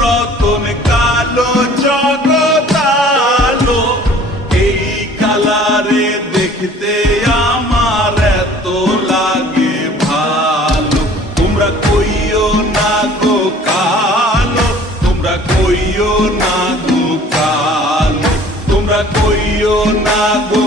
রতন কালো চকতালো এই কালারে দেখতে লাগে ভালো। তোমরা কইও না গো কা তোমরা কইও না গো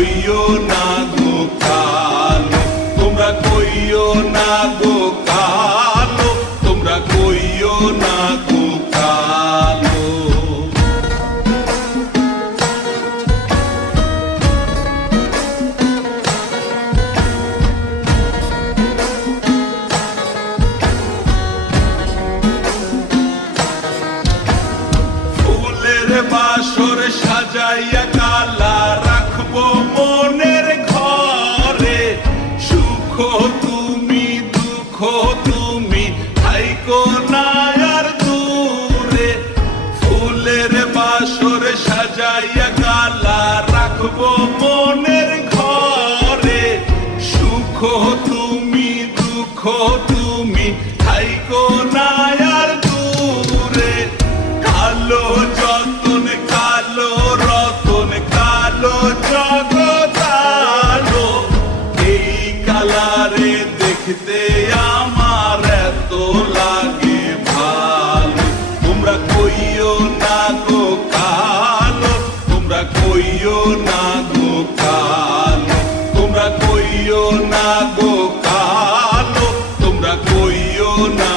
কইও না গো কালো তোমরা কইও না গো কালো। তুমি থাইকো না দূরে, ফুলের বাসর সাজাইয়া কালা রাখব মনের ঘরে। সুখ তুমি, দুঃখ তুমি থাইকো না আর দূরে। কালো যতন, কালো রতন, কালো জগতালো এই কালারে দেখতে না গো কালো তোমরা কইও না গো কালো তোমরা কইও না